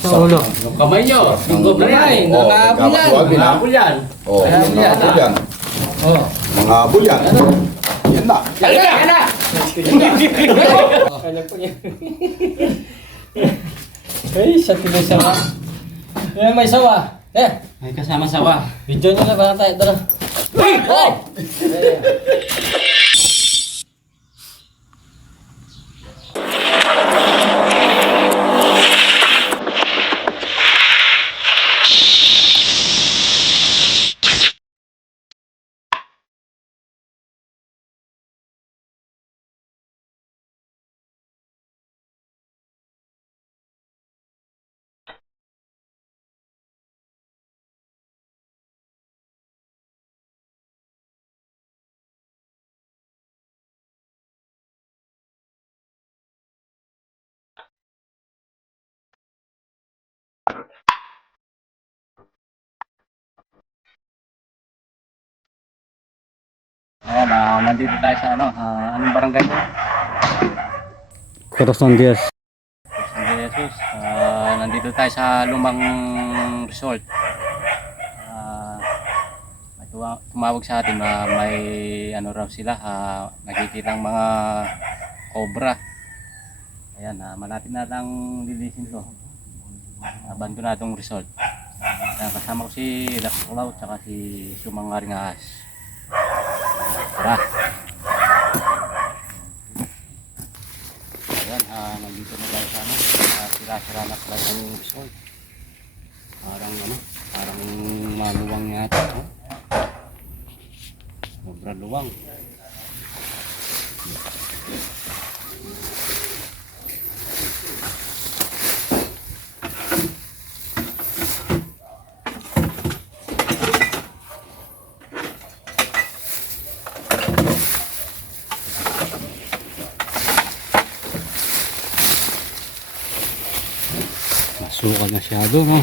Sa ulo. Yung kamay nyo, yung gob na yan. Nangahabol yan. Nangahabol yan. Oh, mga abol yan. Oh. Mga abol yan. Yan na. Yan na! Ay, sa tuloy sawa. May sawa. May kasama sawa. Video nyo na ba tayo? Tara. Ayan, nandito tayo sa anong barangay mo? Corazon Diaz. San Jesus. Nandito tayo sa lumang resort. Tumawag sa atin na may ano raw sila, nakikitang mga cobra. Ayan, malapit na lang lilisin to. Abandonadong resort. Ayan, kasama ko si Laklaw at si Sumang Aringas. Tara. Ayan, nandito na tayo sa sira-sira na pala yung resort. Parang maluwang yata. Sobrang luwang. Masukal masyado, no?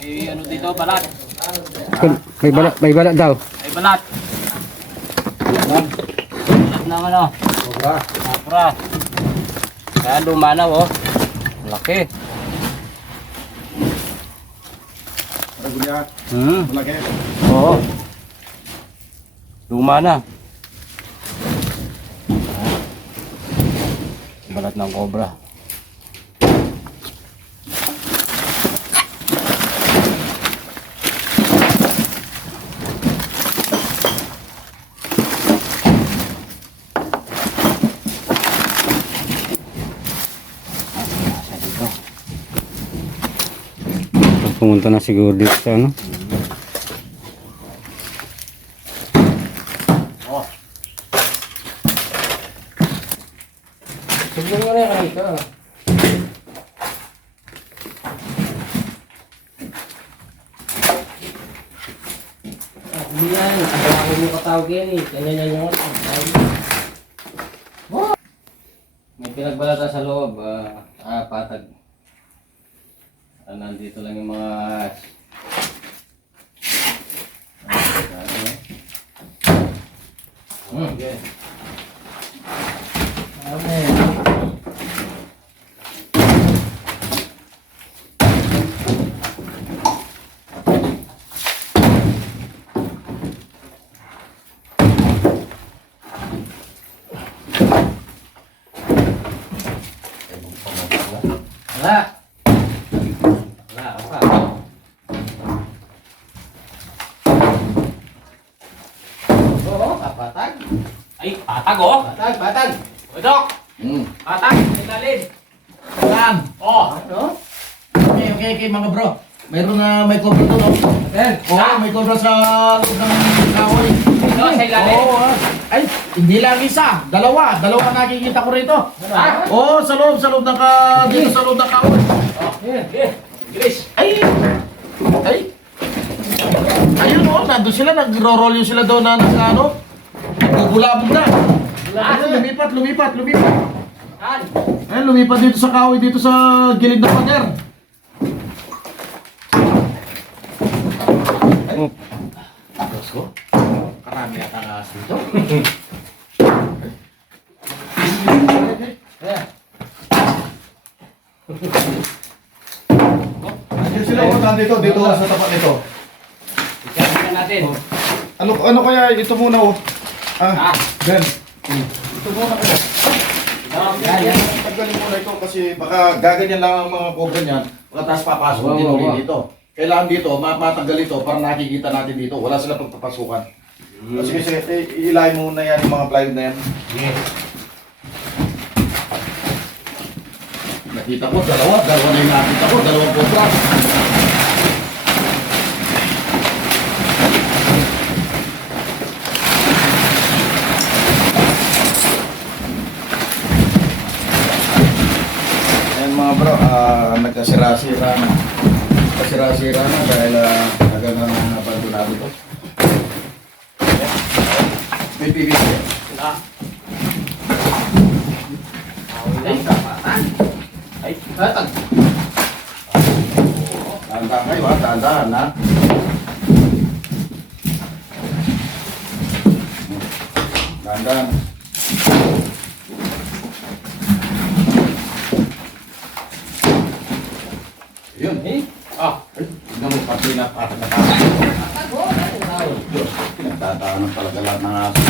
May ano dito, balat. May balat daw. May balat. Balat ng ano? Cobra. Kaya lumanaw, oh. Laki. Malaki. Oo. Luma na. Balat ng cobra. Pumunta na siguro dito sa ano. Oh. Siguro nga na ito. Hindi yan. Ako mo katawag yan eh. Ganyan yung may pinagbalata sa loob. Patag. Nandito lang yung mga okay. Okay. Wala. Wala, apa? Oo, patag. Ay, patag oh! Patag, patag. O, Dok! Hmm. Patag! Ilalim! Saan? Oh! Ano? Okay, mga bro. May cobra doon, no? Ayan. Oo, may cobra sa loob ng kahoy. Ito, sa ilalim! Oo, ay, hindi lang isa. Dalawa nakikita ko rito. Ah! Oo, sa loob ng dito sa loob ng kahoy. Eh, Chris! Ay! Ayun o, nandun sila, nagro-roll yun sila doon na nasa ano? Nagbubulabog na. Ayun, lumipat. Saan? Ayun, lumipat dito sa kahoy, dito sa gilid ng pader. Diyos ko, karami yata ang aso dito. Ayan. Ayun sila dito sa tapat nito. Ikaw natin. Ano kaya ito muna oh. Ah! Ben. Ito muna kaya. Yan. Tanggalin muna ito kasi baka gaganyan lang ang mga cobra niyan. Pagkatapos papasok Wow, dito wow, ulit wow. dito. Kailangan dito, matanggal ito para nakikita natin dito. Wala sila pagpapasukan. Kasi ilayin mo na yan yung mga plywood na yan. Nakita ko, dalawa na yung nakita ko, dalawang cobra. Ayan mga bro, nagkasira-sira na. Nagkasira-sira na dahil hanggang abandonado to. May PVC. Ah! Ay, patag. Tandaan kayo ha, tandaan ha. Tandaan. Yun. Eh, Ah! Tignan mo, pati na patag na patag. Oo, patag. Diyos, pinagtataanan talaga lahat ng aso.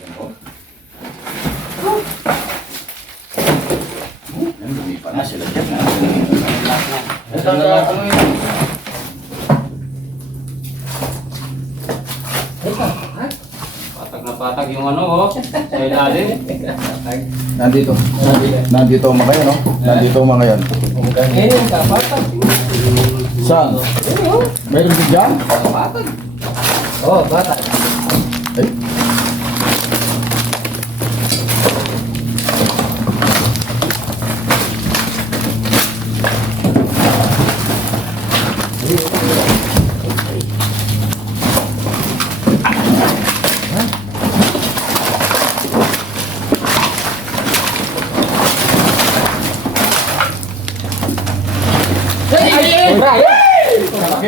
Yan o. Yan, lumipa na sila dyan. Ito na. Ano yun? Ay, patag. Patag na patag yung ano oh! Sa ilalim! Patag. Nandito. Nandito ang mga yan, no? Nandito ang mga yan. Ayun, patag. Saan? Ayun, Meron din dyan? patag. Oo, patag. Ay.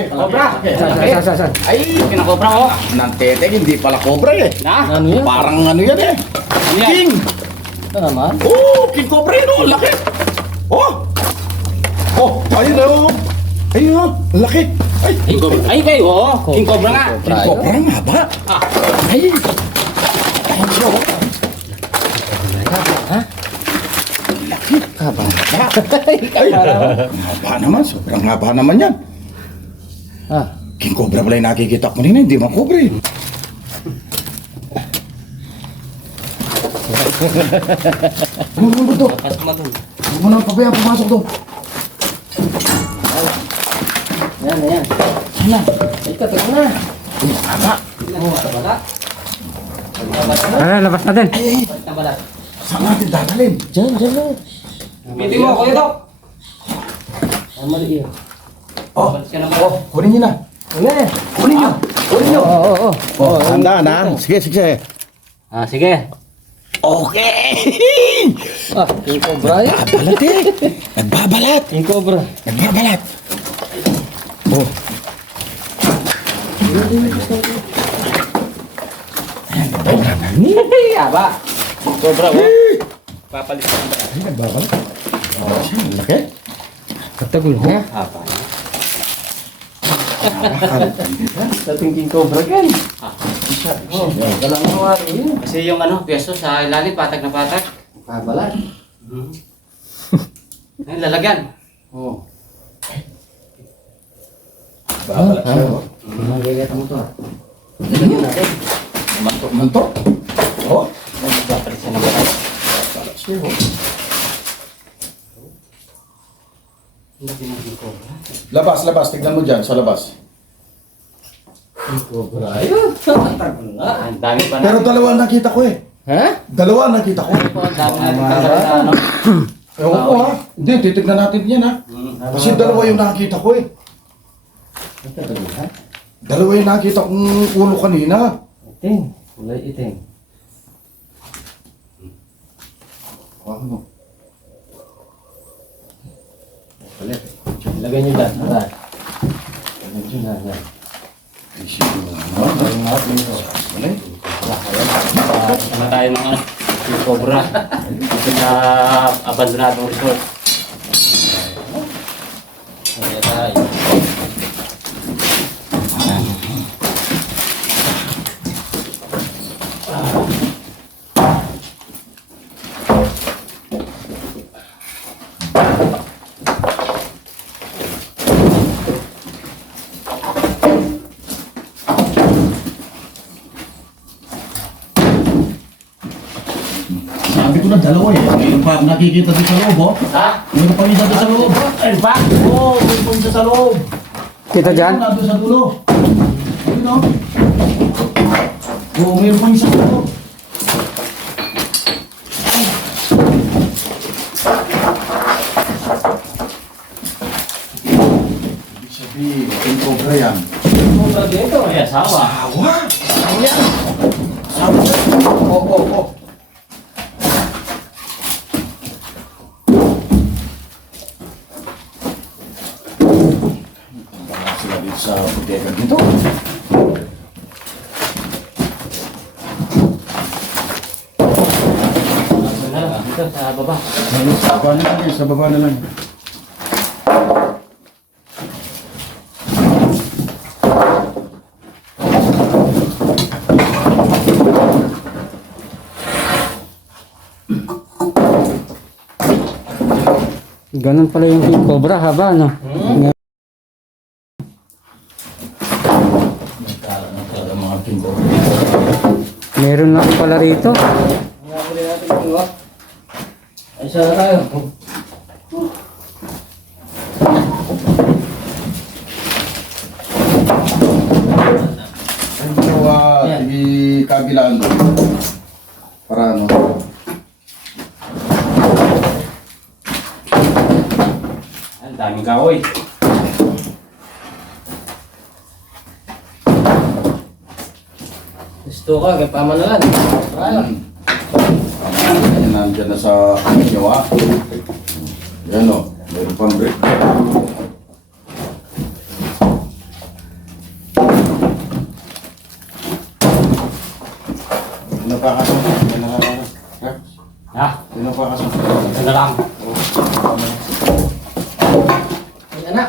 Cobra. Saan? Ay! Kinakobra oh! Nantetek, hindi pala cobra eh. Na! Ano yan? Parang ano yan eh. Ano yan? King! Ito naman. Oh, king cobra yun oh, laki. Oh! Oh, ayun na oh. Ayun oh, laki. Ay, King Cobra! Ay kayo oh! King Cobra nga! king cobra nga ba? Ah! Ay! Ayun siya oh. Ha? Laki. Haba. Ay, haba naman. Sobrang haba naman yan. Ah. King cobra pala yung nakikita ko nila, hindi man cobra eh. Ano ba ito? Pasok mo dun! Huwag mo nang pabayaan pumasok doon. Yan, yan. Sana. Ay, patag na. Ay, haba. Oo, tabalat. Labas natin. Ay, ay, Tabalat. saan natin dadalhin? Diyan lang. Piti mo! Kuya Dok! Ang mali yun. Oh, Balis ka na ba? oh, kunin niyo na. Ano eh? Kunin niyo. Kunin niyo. Oo. Oh, handa na. Sige, sige. Ah, sige! Okay! Ah, yung cobra yan. Nagbabalat eh. Nagbabalat. Yung cobra. Nagbabalat. Oh. Ayan, nagbabalat. Aba. Cobra oh! Papalis ka na ba? Ay, nagbabalat. Oh, siya, laki. Patagol ha? Hapa! Dating king cobra yan. Oh, dalang mga yun. Kasi yung ano, pwesto sa ilalim, patag na patag. Kabalan. Ay, lalagyan. Oo. Babalat siya, oh. Magagat mo to. Lalagyan natin. Mantok. Oh. Dapat siya naman. Babalat siya, oh. Lagyan natin cobra. Labas. Tignan mo dyan, sa labas. Cobra. Ayun. Tagal nga. Ang dami pa na. Pero dalawa nakita ko eh. Ha? Dalawa nakita ko. Ang dami na tanggalin na ano. Ewan ko ha. Hindi, titignan natin yan ha. Kasi dalawa yung nakita ko eh. Tagal nga. Dalawa yung nakita kong ulo kanina. Itim. Kulay itim. Ano? Kulit. Ilagay nyo dyan. Aray. Ilagay nyo na. Yan. Isipin mo naman. Ayun nga. Dito. Ano? Ano tayo ng ano? Yung cobra. Dito sa abandonadong resort. Ayan tayo. Sabi ko na dalawa eh. Mayroon pa nakikita din sa loob, oh. Ha? Mayroon pa isa doon sa loob. Ay, ba? Oo, mayroon pa isa sa loob. Kita dyan? Ayun, nandun sa dulo. Ayun, oh. Oo, mayroon pa isa sa loob. Ibig sabihin, yung cobra yan. Cobra dito. Ay, asawa. Awa! Ayan. Sabi ko. Oh. Baka sila dito sa bodega dito. Ano na lang, dito sa baba. Sa baba na lang sa baba na lang. Ganun pala yung king cobra, haba, no? Nagkala mga king cobra. Meron lang pala rito. Huli natin ito. Ay, sana tayo. Ay, dalawa, sige, kabilaan doon. Para ano? Ang daming kahoy. Gusto ka, kaya pamanalan. Ano? Ayan, nandyan na sa inyo ha. Yan o, meron pang brick. Sino pa kasunod? Ha? Sino pa kasunod? Ito na lang. Ayan na.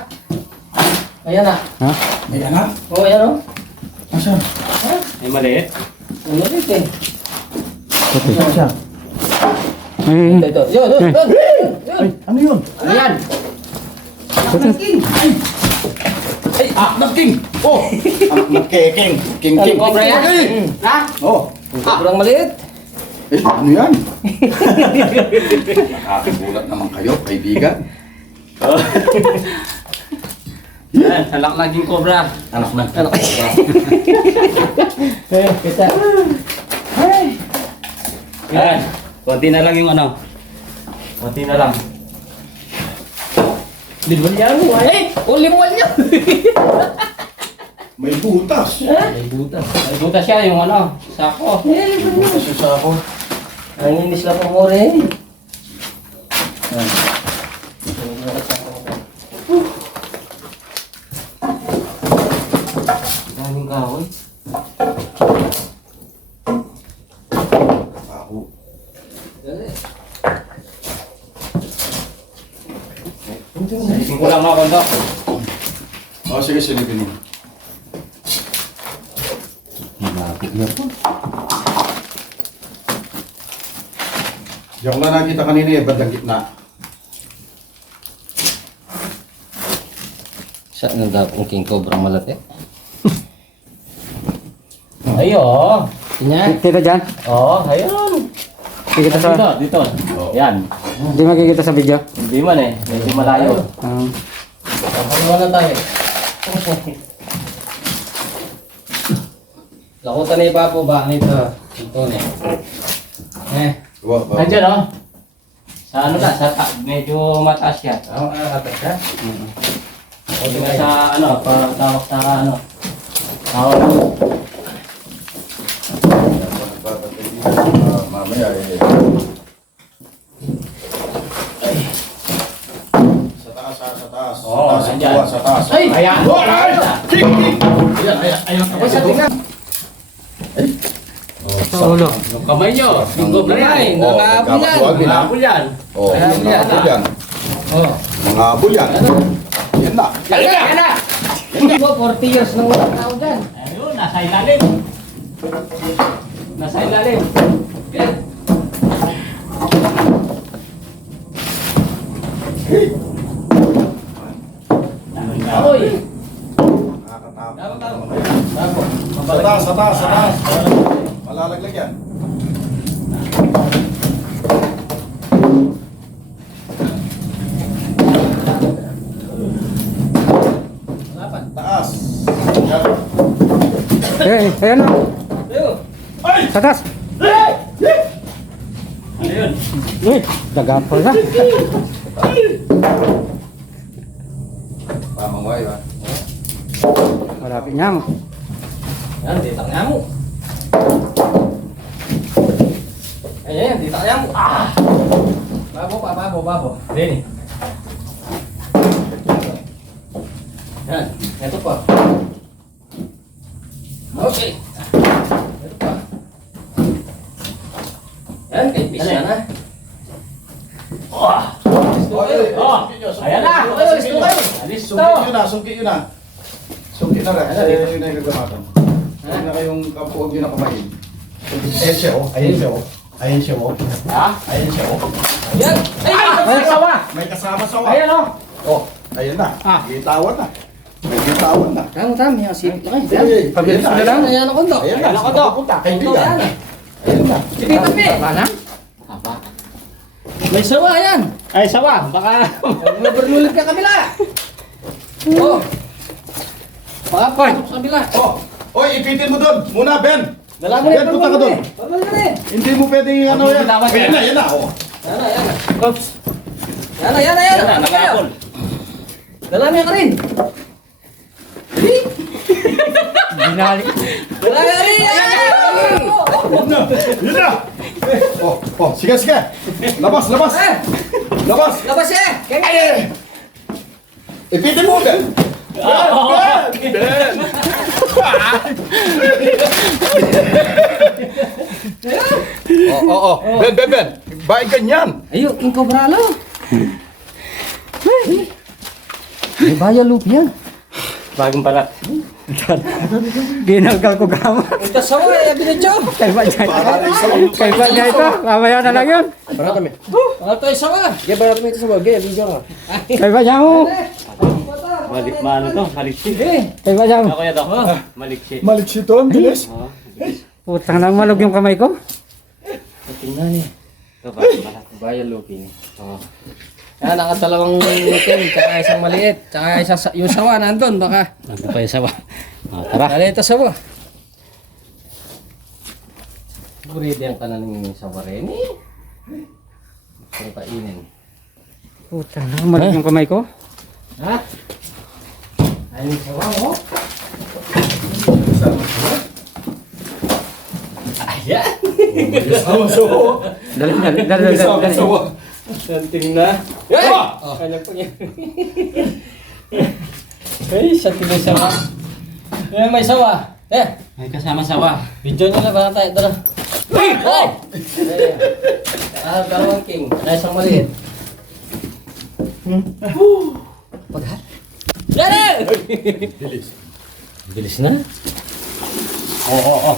Ayan na. Ha? May anak? Oo, ayan o. Asan? May maliit. Ano dito eh. Asan siya? Ay, Ito. Yun. Ay, ano yun? Ayan. Anak king! Oh! Anak king! King! Ano, cobra yan? Ha? Oh! Sobrang maliit. Eh, ano yan? Nakakagulat naman kayo, kaibigan. Yan, halak laging cobra. Anak na. Ano kaya? Eh, kita. Yan. Konti na lang yung ano. Konti na lang. Limbal yan mo. Ay, limbal niya. May butas. Ay, butas. Ay, buta siya yung ano, sako. May butas yung sako. Ang inis lang po mo rin. Daming kahoy. Ako. Ising ko lang mga kondo. Oh, sige, silipin mo. malapit na po. Diyan ko na nakita kanina eh, bandang gitna. Saan na daw ang king cobra malati? Ayo. Tingnan. Kita dyan? Oh, ayun. Kikita sa... Dito. Yan. Hindi makikita sa video. Hindi man eh. Medyo malayo. Pagkakuha na tayo. Lakutan na iba po ba? Nito. Ito na. Nandiyan oh. Sa ano na, medyo mataas yan. Oo, nakakata siya. O diba sa ano, pagtawak sa ano. Tawag. Mamaya eh. Sa taas, sa taas. Oo, Sa taas, nandyan. sa taas. Ay! Ayan! Ay! King! Ayan. Ako sa tingnan. Sa ulo. Yung kamay nyo, yung cobra yan. Oh, nagkakatuwag din, ha? Nangabol yan. Oh, mga abul yan. Oh. Mga abul yan. Yan na. Yan na! Hindi po, 40 years nang walang tao dyan. Ayun, nasa ilalim. Nasa ilalim. Yan. Amoy! Nakakatakot. Sa taas, sa taas, sa taas. Malalaglag yan. Taas. Yan. Ayan na. Ayun! Sa taas. Ayun. Uy, dagapol na. Pamangway ba? Malapit niya mo. Yan, dito nga mo. Ayan, dito nga mo. Ah! Babo. Dini. Yan, ito pa. Okay. Ito pa. Yan, kay Pisya na. Ayan na! Alis to! Sungkit yun na. Sungkit na rin. Yun na yung gagamatan. Huwag na kayong huwag yun na kumain. Ayan siya oh. Ayan siya oh. Ayan siya oh. Ha? Ayan siya oh. Yan! Ay, sawa! May kasama sawa. Ayan o! Oh, ayan na. Gitawan na. May gitawan na. Tama, yung sipit na kayo. Pabilis mo na lang. Ayan ang kondo. Ayan na. Papunta. Kaibigan. Ayan na. Pipi! Tapa. May sawa yan! Ay, sawa! Baka... Nabernulit ka kabila! Oh! Papoy! Sa kabila! Oh, oy, ipitin mo doon. Muna, Ben. Dala mo Ben, punta ka doon. Babal ka rin! Hindi mo pwedeng ano yan. bitawan yan. Ayan na, ayan na. Oh. Yan na. Oops! Yan na. Yan na, nangapol. Dala mo yan ka rin! Binalik. Dala mo yan ka rin! Yun na. Oh, sige. Labas. Labas. Labas eh! Ay! Ipitin mo, Ben. Ben. Oh. Ben. Bakit ganyan? Ayun, King Cobra lo! May baya loop yan. Bagong palat. Ginagaw ko gama. Ito sawa eh, binadyo! Kay ba niya ito? Mamaya na lang yun. Para kami. Ito ay sawa! Gaya ba natin ito sawa? Gaya, video ka. Kay ba niya mo? Maano to? Maliksi. Kay ba niya mo? Ako yan to. Maliksi. Maliksi to, ang bilis. Putang nang malog yung kamay ko. Tingnan eh. Ito bagong palat. Baya looping. Oo. Yan, nakadalawang itim, tsaka isang maliit, tsaka isang yung sawa nandun, baka. Nandun pa yung sawa. Tara. Dali ito sawa. Buridi ang kanan ng sawa rin eh. Kung kainin. Putang nang malog yung kamay ko. Ha? Ayun yung sawa mo. Ayan! Dali. Santing na. Hey! Ano po yan? Hey, sa tilo sawa. Eh, may sawa. May kasama sawa. Video nyo na ba tayo? Dala. Hey! Dalawang king. Isang maliit. Paghat. Dali! Bilis na. Oo.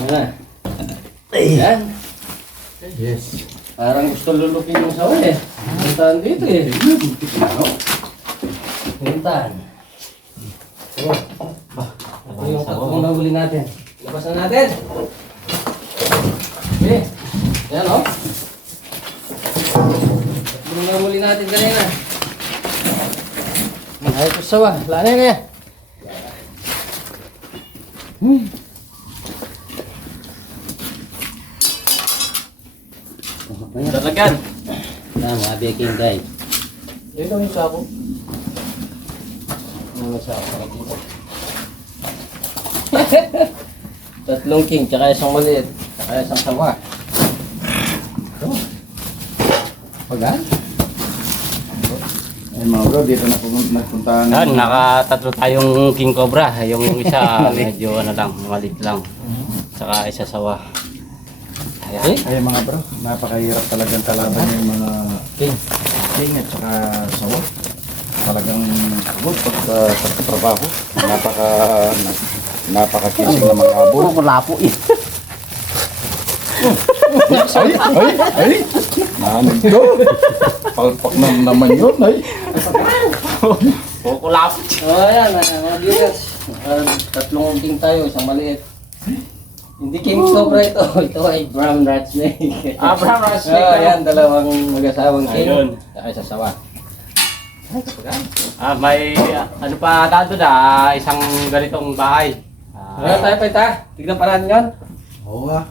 Ano? Ayan. Yes. Parang gusto lulukin yung sawa eh. Pinuntahan dito eh. Pinuntahan. Ito yung tatlong nahuli natin. Labas na natin. Okay. Yan o. Tatlong nahuli natin kanina. Ay, ito sawa. Wala na yan eh. Dalagan. Mga baking guy. Ito yung sako. Ano sako? Tatlong king, tsaka isang maliit, tsaka isang sawa. Ito. Pagan? Ay mga bro, dito na nagpuntahan. Yan, nakatatlo tayong king cobra. Yung isa medyo ano lang, malit lang. Saka isa sawa. Ayan. Ay mga bro, napakahirap talagang kalaban yung mga King. king at saka sawa. Talagang good sa trabaho. Napaka-kising na mga habol. Wala po eh. Ay! Nanin ko. Palpak naman yun, ay. Kukulapit. Oh, ayan, mga bigas. Tatlong king tayo, isang maliit. Hindi king cobra ito. Ito ay brown rat snake. Brown rat snake. Oh, ayan, dalawang mag-asawang king. Ayun. Tsaka isa sawa. May ano pa tayo na, isang ganitong bahay. Ano tayo pa ita? Tignan pa natin yun. Oo ah.